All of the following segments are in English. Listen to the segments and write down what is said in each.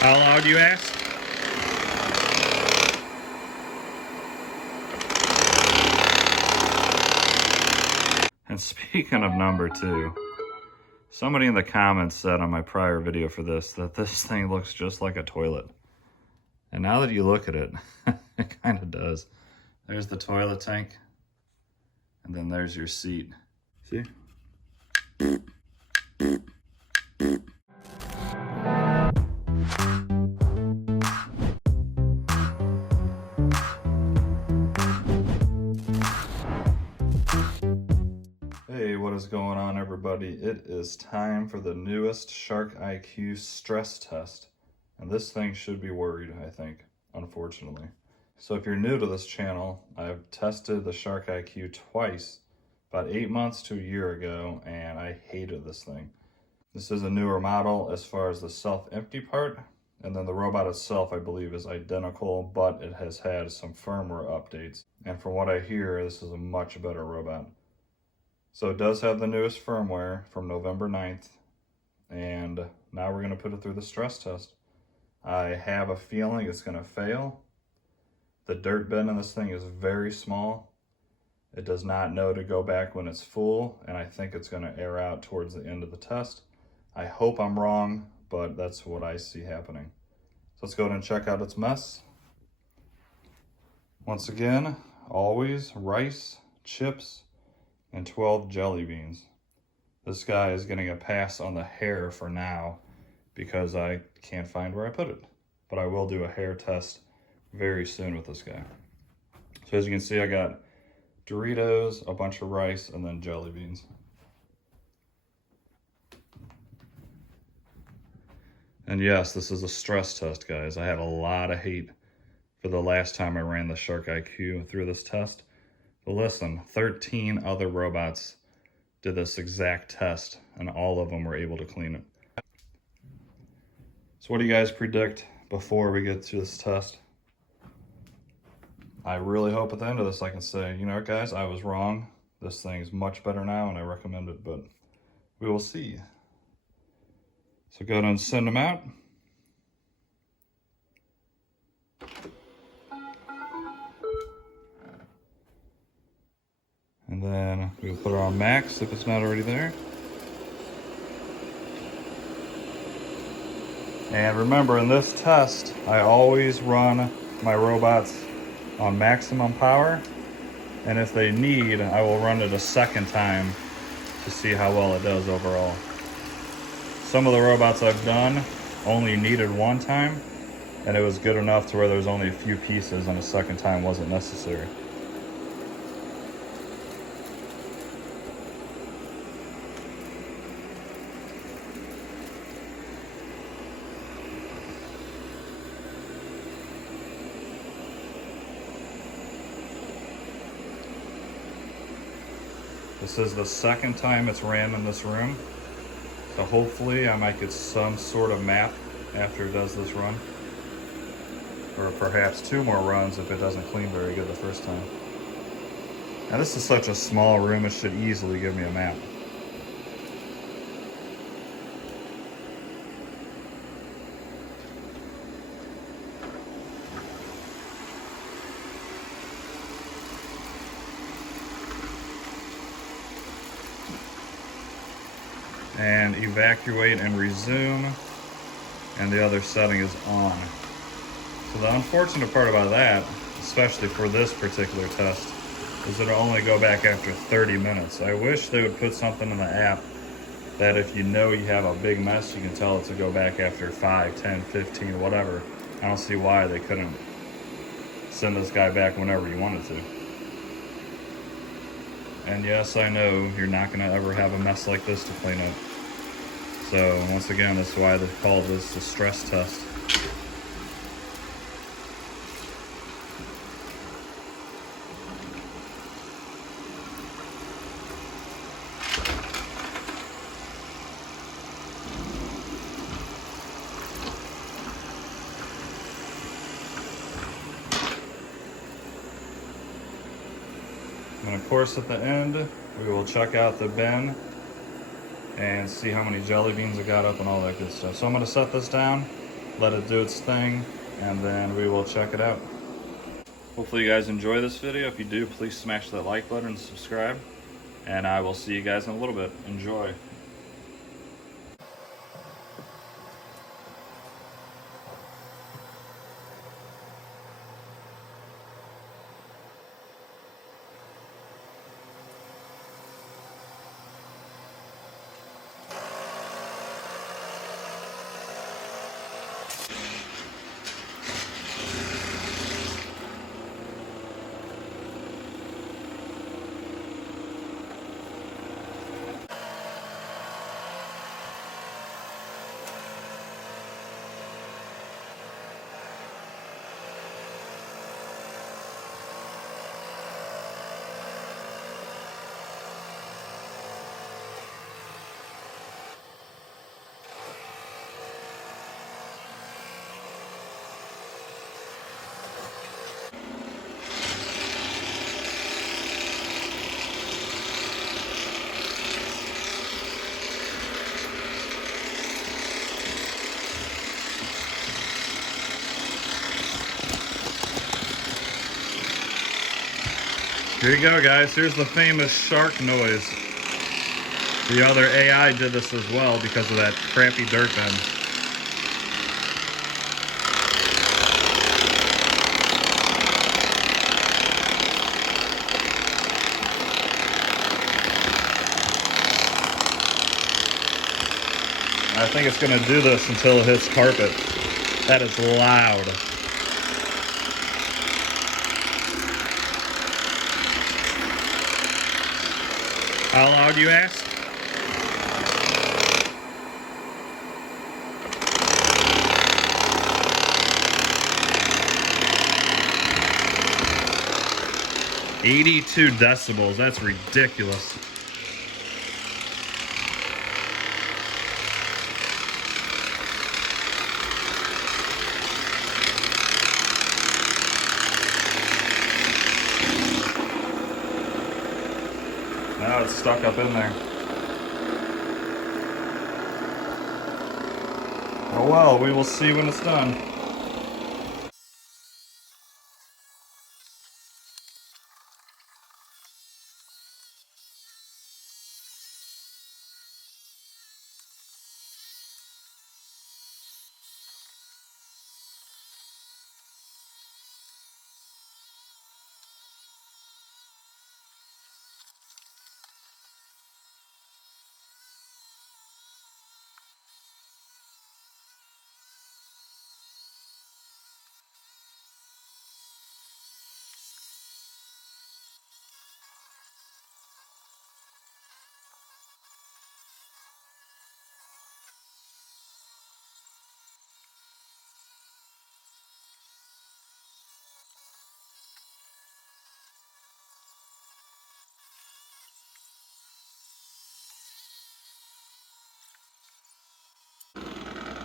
How loud, you ask? And speaking of number 2, somebody in the comments said on my prior video for this that this thing looks just like a toilet. And now that you look at it, it kind of does. There's the toilet tank, and then there's your seat. See? Hey, what is going on, everybody? It is time for the newest Shark IQ stress test. And this thing should be worried, I think, unfortunately. So if you're new to this channel, I've tested the Shark IQ twice, about 8 months to a year ago, and I hated this thing. This is a newer model as far as the self-empty part, and then the robot itself, I believe, is identical, but it has had some firmware updates. And from what I hear, this is a much better robot. So it does have the newest firmware from November 9th, and now we're going to put it through the stress test. I have a feeling it's going to fail. The dirt bin in this thing is very small. It does not know to go back when it's full, and I think it's going to air out towards the end of the test. I hope I'm wrong, but that's what I see happening. So let's go ahead and check out its mess. Once again, always rice, chips, and 12 jelly beans. This guy is getting a pass on the hair for now because I can't find where I put it. But I will do a hair test very soon with this guy. So as you can see, I got Doritos, a bunch of rice, and then jelly beans. And yes, this is a stress test, guys. I had a lot of hate for the last time I ran the Shark IQ through this test. But listen, 13 other robots did this exact test, and all of them were able to clean it. So what do you guys predict before we get to this test? I really hope at the end of this I can say, you know what, guys, I was wrong. This thing's much better now, and I recommend it, but we will see. So go ahead and send them out. And then we'll put it on max if it's not already there. And remember, in this test, I always run my robots on maximum power. And if they need, I will run it a second time to see how well it does overall. Some of the robots I've done only needed one time, and it was good enough to where there was only a few pieces and a second time wasn't necessary. This is the second time it's ran in this room. So hopefully I might get some sort of map after it does this run. Or perhaps 2 more runs if it doesn't clean very good the first time. Now this is such a small room, it should easily give me a map. And evacuate and resume, and the other setting is on. So the unfortunate part about that, especially for this particular test, is it'll only go back after 30 minutes. I wish they would put something in the app that if you know you have a big mess, you can tell it to go back after 5, 10, 15, whatever. I don't see why they couldn't send this guy back whenever you wanted to. And yes, I know you're not gonna ever have a mess like this to clean up. So once again, that's why they called this the stress test. And of course at the end, we will check out the bin and see how many jelly beans I got up and all that good stuff. So I'm gonna set this down let it do its thing, and then we will check it out. Hopefully you guys enjoy this video. If you do, please smash that like button and subscribe, and I will see you guys in a little bit. Enjoy. Here you go, guys. Here's the famous shark noise. The other AI did this as well because of that crappy dirt bend. I think it's going to do this until it hits carpet. That is loud. How loud, you ask? "82 decibels, that's ridiculous. Now it's stuck up in there. Oh well, we will see when it's done.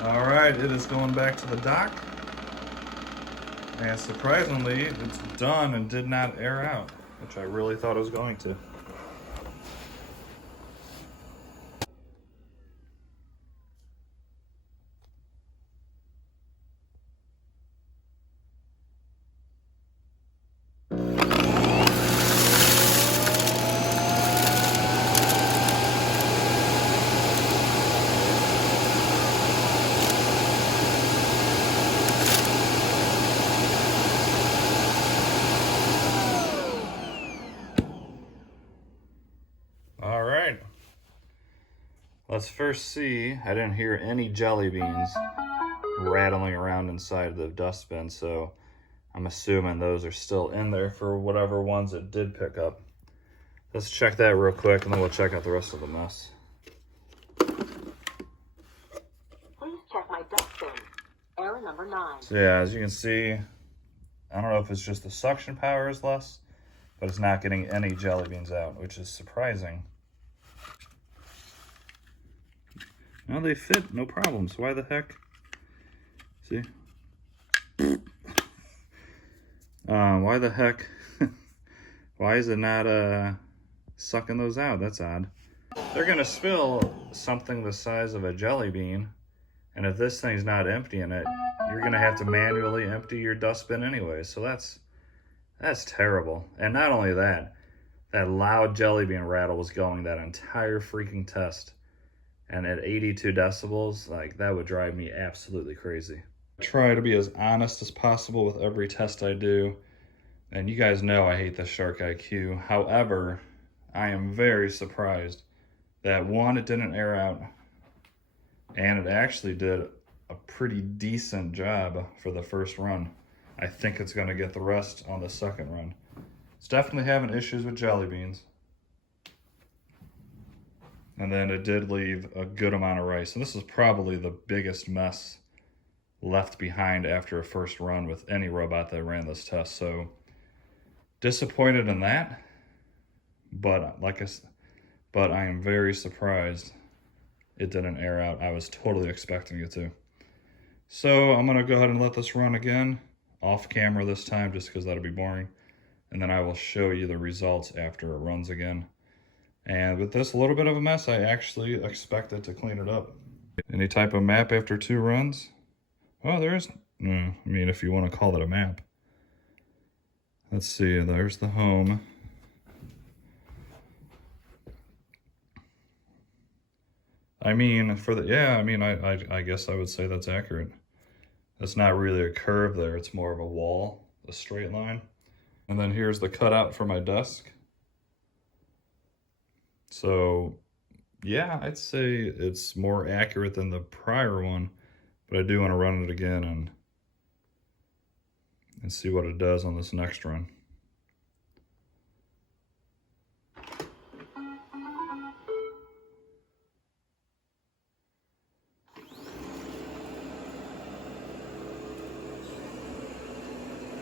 Alright, it is going back to the dock. And surprisingly, it's done and did not air out, which I really thought it was going to. Alright. Let's first see. I didn't hear any jelly beans rattling around inside the dustbin, so I'm assuming those are still in there for whatever ones it did pick up. Let's check that real quick, and then we'll check out the rest of the mess. Please check my dustbin. Error number 9. So yeah, as you can see, I don't know if it's just the suction power is less, but it's not getting any jelly beans out, which is surprising. No, they fit, no problems. Why the heck? See? Why the heck? Why is it not sucking those out? That's odd. They're gonna spill something the size of a jelly bean, and if this thing's not emptying it, you're gonna have to manually empty your dustbin anyway. So that's terrible. And not only that, that loud jelly bean rattle was going that entire freaking test. And at 82 decibels, like that would drive me absolutely crazy. I try to be as honest as possible with every test I do. And you guys know I hate the Shark IQ. However, I am very surprised that one, it didn't air out, and it actually did a pretty decent job for the first run. I think it's gonna get the rest on the second run. It's definitely having issues with jelly beans. And then it did leave a good amount of rice. And this is probably the biggest mess left behind after a first run with any robot that ran this test. So disappointed in that, but but I am very surprised it didn't air out. I was totally expecting it to. So I'm gonna go ahead and let this run again, off camera this time, just because that'll be boring. And then I will show you the results after it runs again. And with this little bit of a mess, I actually expected to clean it up. Any type of map after 2 runs? Well, there's, I mean, if you want to call it a map. Let's see, there's the home. I mean, for the, yeah, I mean, I guess I would say that's accurate. That's not really a curve there, it's more of a wall, a straight line. And then here's the cutout for my desk. So, yeah, I'd say it's more accurate than the prior one, but I do want to run it again and see what it does on this next run.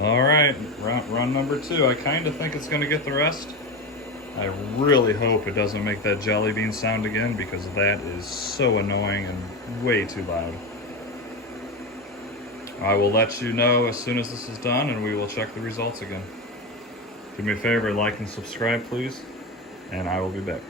All right, run number 2. I kind of think it's going to get the rest. I really hope it doesn't make that jelly bean sound again, because that is so annoying and way too loud. I will let you know as soon as this is done, and we will check the results again. Do me a favor, like and subscribe, please, and I will be back.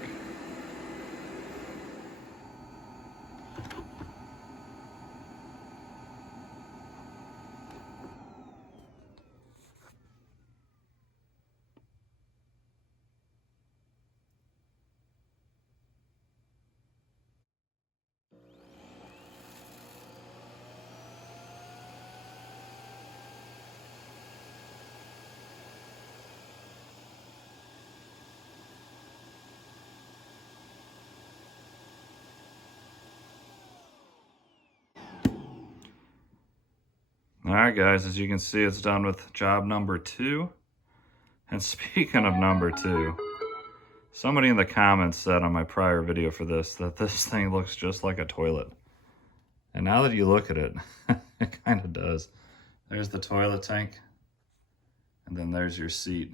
All right, guys, as you can see, it's done with job number 2. And speaking of number 2, somebody in the comments said on my prior video for this that this thing looks just like a toilet. And now that you look at it, it kind of does. There's the toilet tank, and then there's your seat.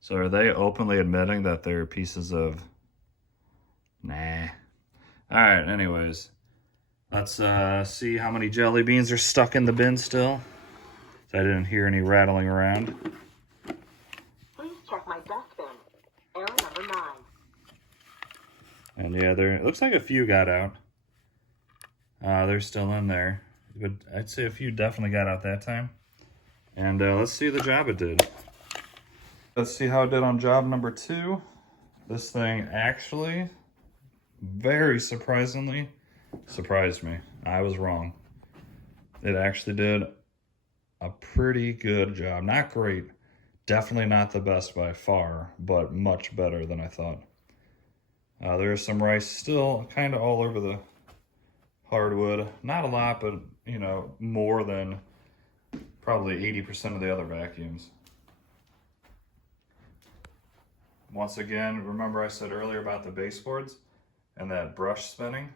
So are they openly admitting that they're pieces of... Nah. All right, anyways. Let's see how many jelly beans are stuck in the bin still. I didn't hear any rattling around. Please check my dustbin. Error number 9. And yeah, it looks like a few got out. They're still in there. But I'd say a few definitely got out that time. And let's see the job it did. Let's see how it did on job number 2. This thing actually, very surprisingly, surprised me. I was wrong. It actually did a pretty good job. Not great. Definitely not the best by far, but much better than I thought. There's some rice still kind of all over the hardwood. Not a lot, but, you know, more than probably 80% of the other vacuums. Once again, remember I said earlier about the baseboards and that brush spinning?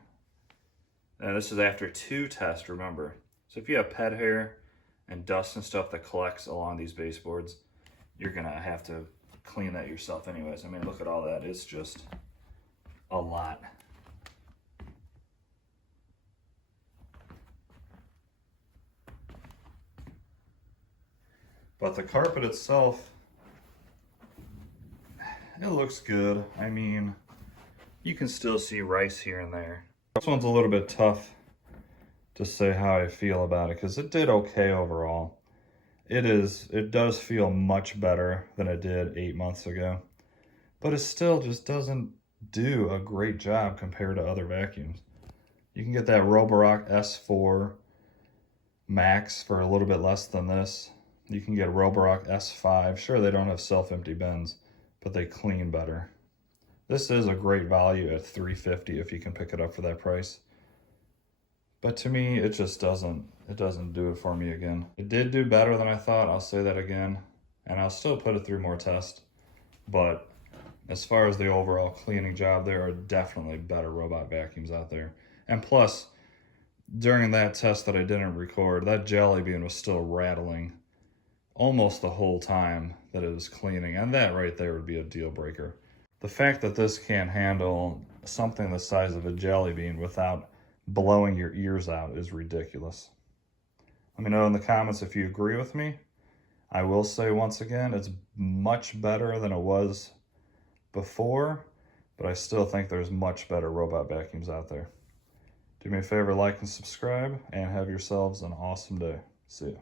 And this is after 2 tests, remember. So if you have pet hair and dust and stuff that collects along these baseboards, you're gonna have to clean that yourself anyways. I mean, look at all that. It's just a lot. But the carpet itself, it looks good. I mean, you can still see rice here and there. This one's a little bit tough to say how I feel about it, because it did okay overall. It does feel much better than it did 8 months ago, but it still just doesn't do a great job compared to other vacuums. You can get that Roborock S4 Max for a little bit less than this. You can get Roborock S5. Sure, they don't have self-empty bins, but they clean better. This is a great value at $350 if you can pick it up for that price. But to me, it just doesn't do it for me again. It did do better than I thought, I'll say that again. And I'll still put it through more tests. But as far as the overall cleaning job, there are definitely better robot vacuums out there. And plus, during that test that I didn't record, that Jelly Bean was still rattling almost the whole time that it was cleaning. And that right there would be a deal breaker. The fact that this can't handle something the size of a Jelly Bean without blowing your ears out is ridiculous. Let me know in the comments if you agree with me. I will say once again, it's much better than it was before, but I still think there's much better robot vacuums out there. Do me a favor, like and subscribe, and have yourselves an awesome day. See ya.